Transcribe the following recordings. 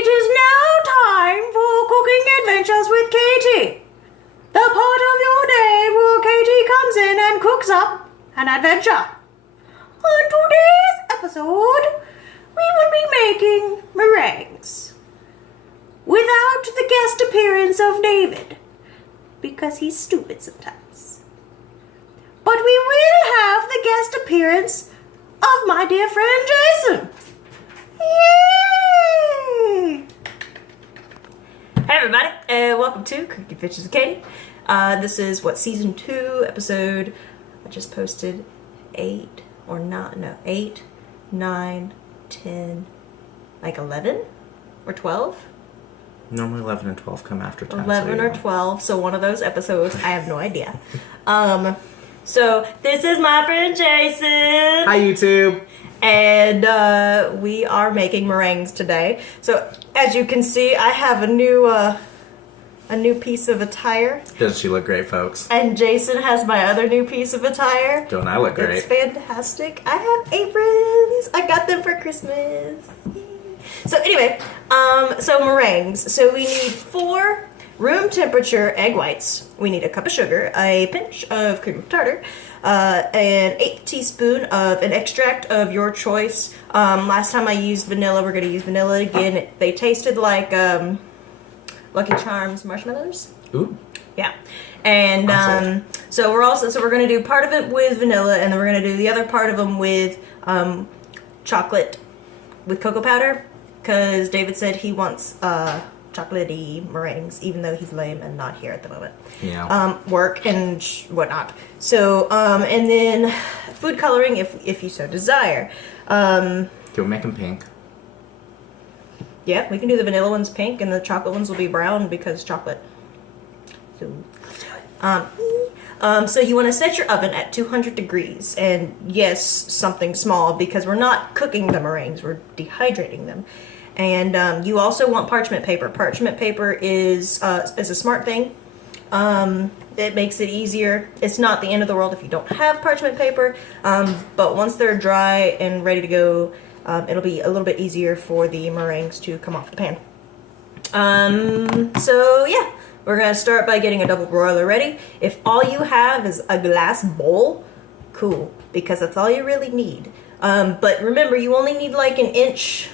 It is now time for Cooking Adventures with Kaity. The part of your day where Kaity comes in and cooks up an adventure. On today's episode, we will be making merengues. Without the guest appearance of David, because he's stupid sometimes. But we will have the guest appearance of my dear friend Jason. Yay! Hey everybody, and welcome to Cooking Adventures with Kaity. This is season 2 episode. I just posted 8, 9, 10, like 11 or 12. Normally 11 and 12 come after 10. 11 or 12, so one of those episodes. I have no idea. So this is my friend Jason. Hi YouTube. And we are making merengues today. So as you can see, I have a new piece of attire. Doesn't she look great, folks? And Jason has my other new piece of attire. Don't I look great? It's fantastic. I have aprons. I got them for Christmas. So anyway, so merengues. So we need 4 room temperature egg whites. We need a cup of sugar, a pinch of cream of tartar, an 1/8 teaspoon of an extract of your choice. Last time I used vanilla. We're going to use vanilla again. They tasted like Lucky Charms marshmallows. Ooh. Yeah. And so we're going to do part of it with vanilla, and then we're going to do the other part of them with chocolate with cocoa powder, because David said he wants chocolatey merengues, even though he's lame and not here at the moment. Yeah. Work and whatnot. So, and then food coloring if you so desire. Can we make them pink? Yeah, we can do the vanilla ones pink, and the chocolate ones will be brown because chocolate. So, let's do it. So you want to set your oven at 200 degrees, and yes, something small, because we're not cooking the merengues, we're dehydrating them. And you also want parchment paper. Parchment paper is a smart thing. It makes it easier. It's not the end of the world if you don't have parchment paper, but once they're dry and ready to go, it'll be a little bit easier for the merengues to come off the pan. So yeah, we're gonna start by getting a double broiler ready. If all you have is a glass bowl, cool, because that's all you really need. But remember, you only need like 1 inch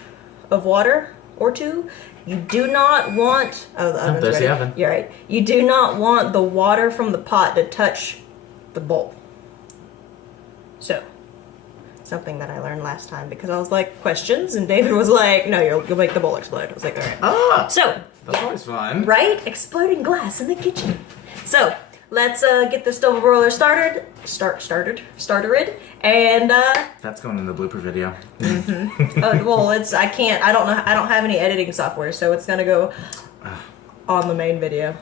of water or 2. You do not want the oven's there's ready. the oven. You're right. You do not want the water from the pot to touch the bowl. So, something that I learned last time, because I was like, questions, and David was like, no, you'll make the bowl explode. I was like, all right. Ah, So, that's always fun. right? Exploding glass in the kitchen. So, let's get this double broiler started, and That's going in the blooper video. well, I don't have any editing software, so it's gonna go on the main video.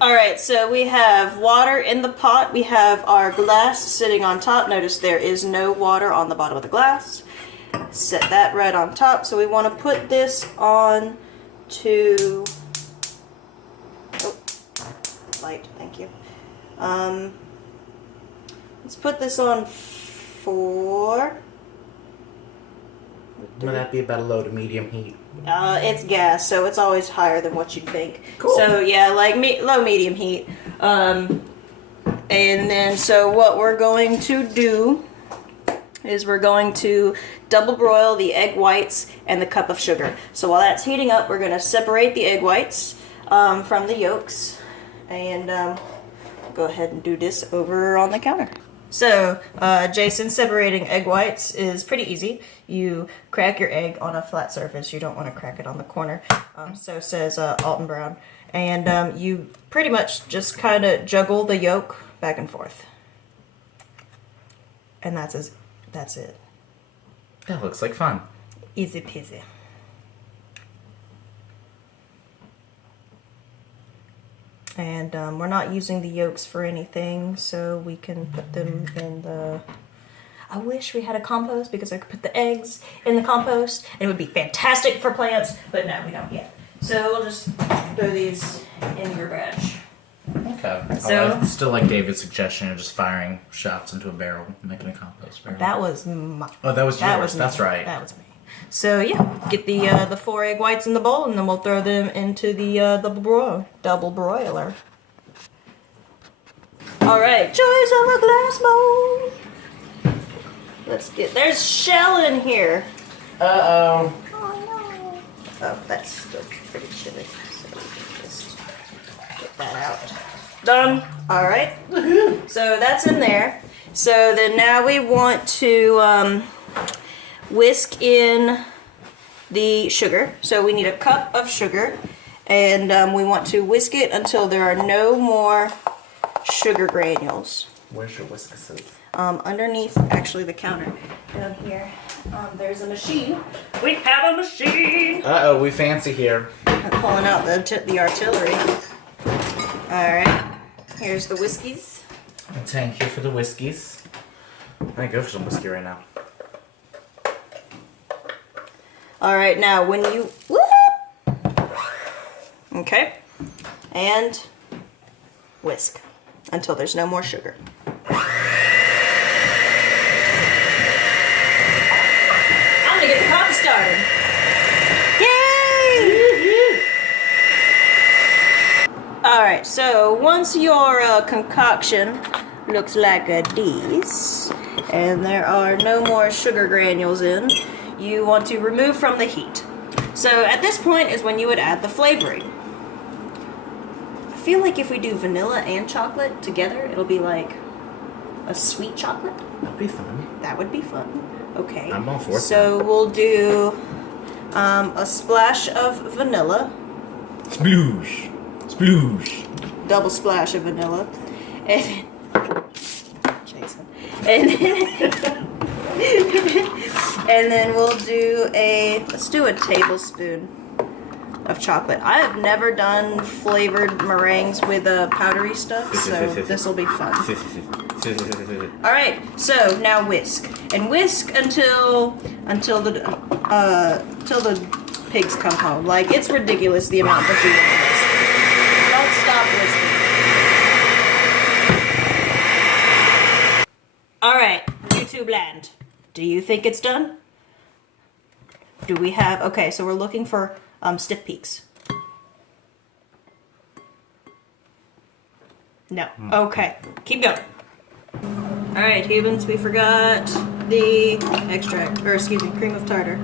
Alright, so we have water in the pot. We have our glass sitting on top. Notice there is no water on the bottom of the glass. Set that right on top. So we want to put this on to... Oh, light, thank you. Let's put this on 4. Would that be about a low to medium heat? It's gas, so it's always higher than what you'd think. Cool. So yeah, like low medium heat. And then so what we're going to do is we're going to double broil the egg whites and the cup of sugar. So while that's heating up, we're going to separate the egg whites from the yolks, and go ahead and do this over on the counter. So, Jason, separating egg whites is pretty easy. You crack your egg on a flat surface. You don't want to crack it on the corner. So says Alton Brown. And you pretty much just kind of juggle the yolk back and forth. And that's it. That looks like fun. Easy peasy. And we're not using the yolks for anything, so we can put them in the... I wish we had a compost, because I could put the eggs in the compost. It would be fantastic for plants, but no, we don't yet. So we'll just throw these in your batch. Okay. So- I still like David's suggestion of just firing shots into a barrel and making a compost barrel. That was my... Oh, that was yours. me. That's right. That was me. So yeah, get the 4 egg whites in the bowl, and then we'll throw them into the double broiler. All right, choice of a glass bowl. Let's get. There's shell in here. Uh-oh. Oh no. Oh, that's still pretty chilly. So we can just get that out. Done. All right. So that's in there. So then now we want to whisk in the sugar. So we need a cup of sugar, and we want to whisk it until there are no more sugar granules. Where's your whiskuses? Underneath, actually, the counter down here. There's a machine. We have a machine. Uh-oh, we fancy here. I'm pulling out the artillery. All right. Here's the whiskeys. Thank you for the whiskeys. I might go for some whiskey right now. All right, now when you whoop, okay, and whisk until there's no more sugar. I'm gonna get the coffee started. Yay! All right, so once your concoction looks like this, and there are no more sugar granules in, you want to remove from the heat. So at this point is when you would add the flavoring. I feel like if we do vanilla and chocolate together, it'll be like a sweet chocolate. That'd be fun. That would be fun. Okay. I'm all for it. So we'll do a splash of vanilla. Sploosh. Sploosh. Double splash of vanilla. And Jason. And and then we'll do let's do a tablespoon of chocolate. I have never done flavored meringues with powdery stuff, so this will be fun. All right, so now whisk and whisk until the pigs come home. Like, it's ridiculous the amount that you want to whisk. Don't stop whistling. All right, YouTube land. Do you think it's done? Do we have... Okay, so we're looking for stiff peaks. No. Okay, keep going. All right, humans, we forgot the extract, or excuse me, cream of tartar.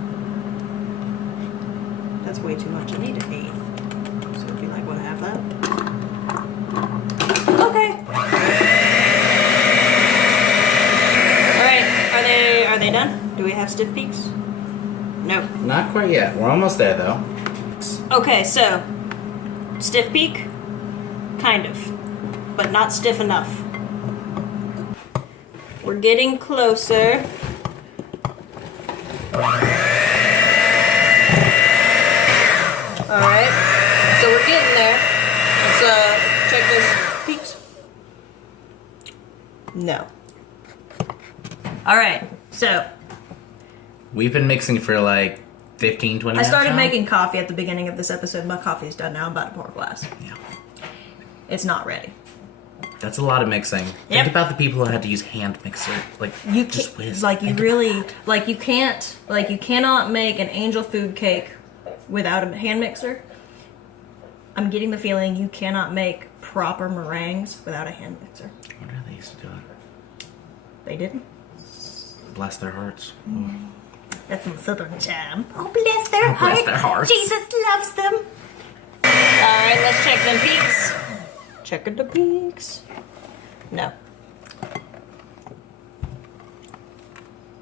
That's way too much. I need an eighth. So if you like want to have that. Okay. Are they done? Do we have stiff peaks? No. Not quite yet. We're almost there, though. Okay, so stiff peak, kind of, but not stiff enough. We're getting closer. All right, so we're getting there. Let's check those peaks. No. All right, so We've been mixing for like 15, 20 minutes I started now? making coffee at the beginning of this episode. My coffee's done now. I'm about to pour a glass. Yeah. It's not ready. That's a lot of mixing. Yep. Think about the people who had to use hand mixer. Like, You just can't, whisk. like you Think really, about it. like you can't, like you cannot make an angel food cake without a hand mixer. I'm getting the feeling you cannot make proper meringues without a hand mixer. I wonder how they used to do it. They didn't. Bless their hearts. That's some southern charm. Oh, bless their Oh, bless heart. their hearts. Jesus loves them. All right, let's check them peaks. Checking the peaks. No.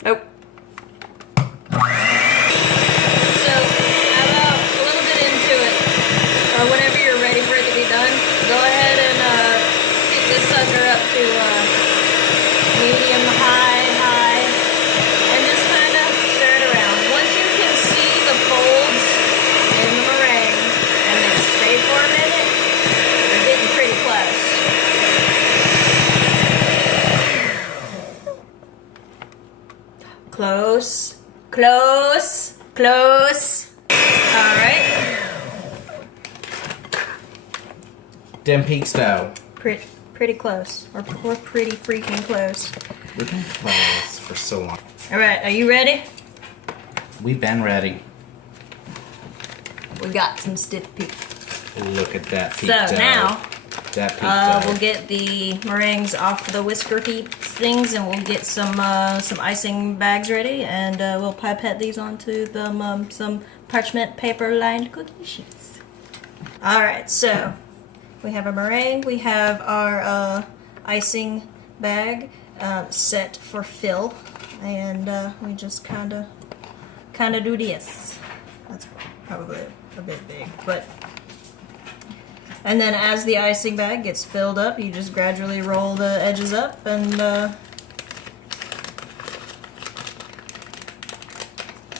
Nope. So, about a little bit into it, or whenever you're ready for it to be done, go ahead and get this sucker up to medium, high, and just kind of stir it around. Once you can see the folds in the meringue, and then stay for a minute, you're getting pretty close. Close, close, close. All right. Dim peaks dough. Pretty close, or pretty freaking close. We've been close for so long. All right, are you ready? We've been ready. We got some stiff peaks. Look at that peak So now, that peak dough. we'll get the meringues off the whisker heat things, and we'll get some icing bags ready, and we'll pipette these onto the, some parchment paper lined cookie sheets. All right, so we have our meringue, we have our icing bag set for fill, and we just kind of do this. That's probably a bit big, but. And then as the icing bag gets filled up, you just gradually roll the edges up and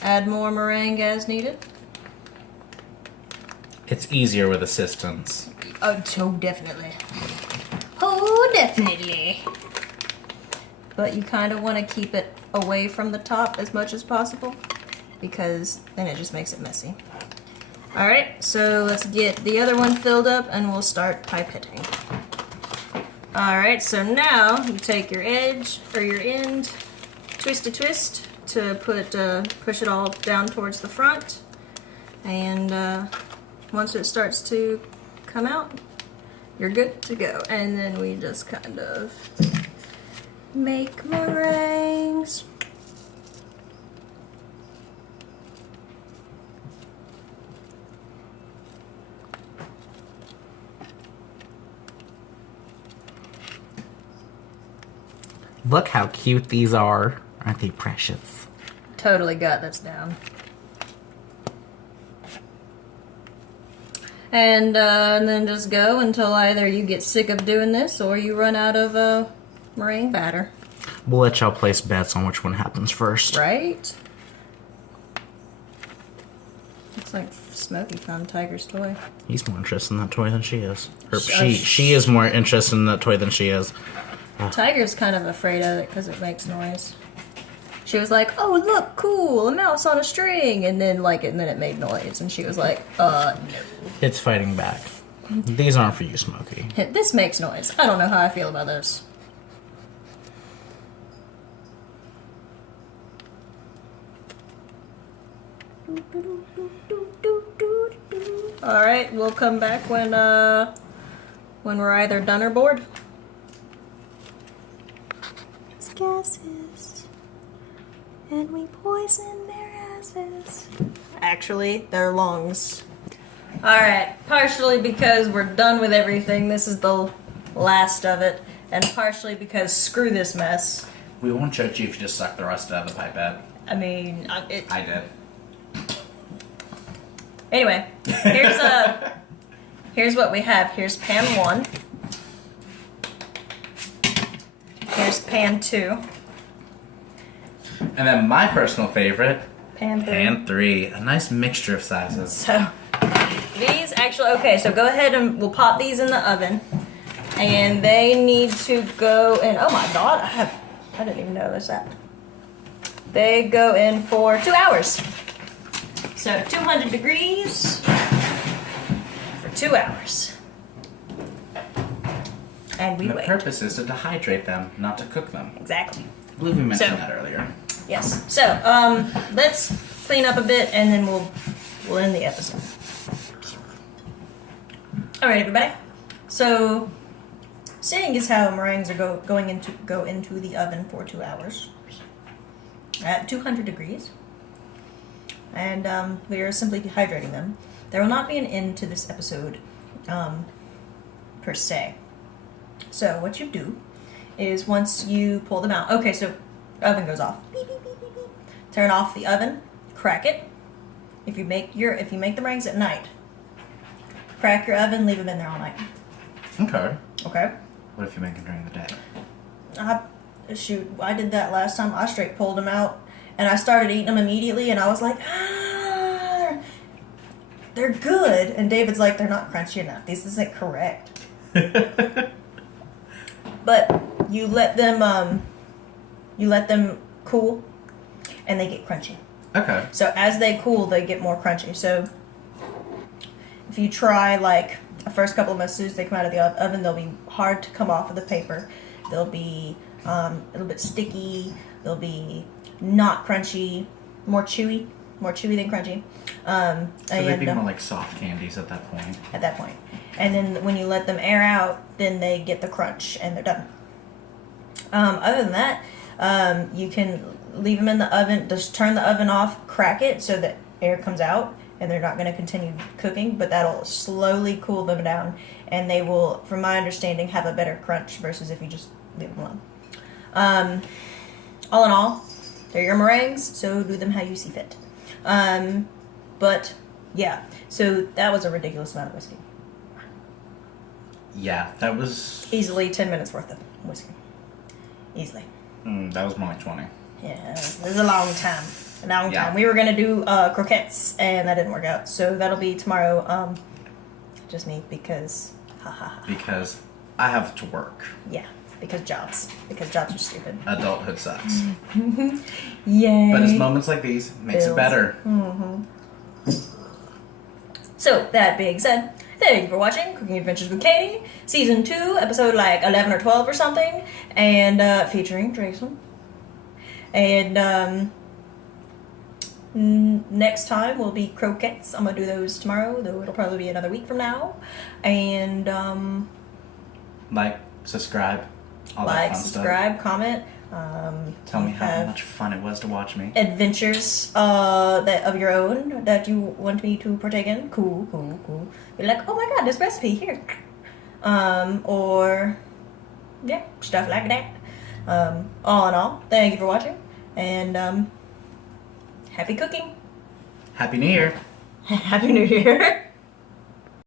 add more meringue as needed. It's easier with assistance. Oh, definitely. Oh, definitely. But you kind of want to keep it away from the top as much as possible, because then it just makes it messy. Alright, so let's get the other one filled up and we'll start pipetting. Alright, so now you take your edge, or your end, twist to push it all down towards the front. And once it starts to come out, you're good to go. And then we just kind of make meringues. Look how cute these are. Aren't they precious? Totally got this down. And then just go until either you get sick of doing this or you run out of meringue batter. We'll let y'all place bets on which one happens first. Right? Looks like Smokey found Tiger's toy. He's more interested in that toy than she is. Or she is more interested in that toy than she is. Tiger's kind of afraid of it because it makes noise. She was like, "Oh, look, cool, a mouse on a string," and then it made noise, and she was like, no. It's fighting back. These aren't for you, Smokey. This makes noise. I don't know how I feel about this. All right, we'll come back when we're either done or bored. Gases, and we poison their asses. Actually, their lungs. Alright, partially because we're done with everything, this is the last of it, and partially because screw this mess. We won't judge you if you just suck the rest out of the pipette. I mean, I did. Anyway, here's what we have. Here's pan 1. Here's pan 2. And then my personal favorite, Pan 3. pan 3. A nice mixture of sizes. So, these actually, okay, so go ahead and we'll pop these in the oven. And they need to go in, oh my god, I didn't even notice that. They go in for 2 hours. So 200 degrees for 2 hours. And we And the wait. purpose is to dehydrate them, not to cook them. Exactly. I believe we mentioned that earlier. Yes. So, let's clean up a bit and then we'll end the episode. Alright, everybody. So, seeing as how meringues are go into the oven for 2 hours at 200 degrees, and we are simply dehydrating them. There will not be an end to this episode, per se. So what you do is once you pull them out, okay, so oven goes off. Beep, beep, beep, beep, beep. Turn off the oven, crack it. If you make the meringues at night, crack your oven, leave them in there all night. Okay. Okay. What if you make them during the day? Shoot, I did that last time. I straight pulled them out, and I started eating them immediately, and I was like, they're good. And David's like, they're not crunchy enough. This isn't correct. But you let them cool, and they get crunchy. Okay. So as they cool, they get more crunchy. So if you try like the first couple of minutes, as soon as they come out of the oven, they'll be hard to come off of the paper. They'll be a little bit sticky. They'll be not crunchy, more chewy. more chewy than crunchy. So they'd be and more like soft candies at that point. at that point. And then when you let them air out, then they get the crunch and they're done. Other than that, you can leave them in the oven. Just turn the oven off, crack it so that air comes out, and they're not going to continue cooking, but that'll slowly cool them down, and they will, from my understanding, have a better crunch versus if you just leave them alone. All in all, they're your meringues, so do them how you see fit. But yeah, so that was a ridiculous amount of whiskey. Yeah, that was... Easily 10 minutes worth of whiskey. Easily. that was more like 20. Yeah, it was a long time. A long Yeah. time. We were going to do croquettes, and that didn't work out. So that'll be tomorrow. Just me, because... Ha ha ha. Because I have to work. Yeah, because jobs. Because jobs are stupid. Adulthood sucks. Yay. But it's moments like these makes Bills. it better. So, that being said, thank you for watching Cooking Adventures with Katie, Season 2, episode like 11 or 12 or something, and featuring Jason. And next time will be croquettes. I'm going to do those tomorrow, though it'll probably be another week from now. And Like, subscribe, all that fun subscribe, comment. Tell me how have much fun it was to watch me. adventures that of your own that you want me to partake in. Cool. Be like, oh my god, this recipe here. Or yeah, stuff like that. All in all, thank you for watching, and happy cooking. Happy New Year! Happy New Year.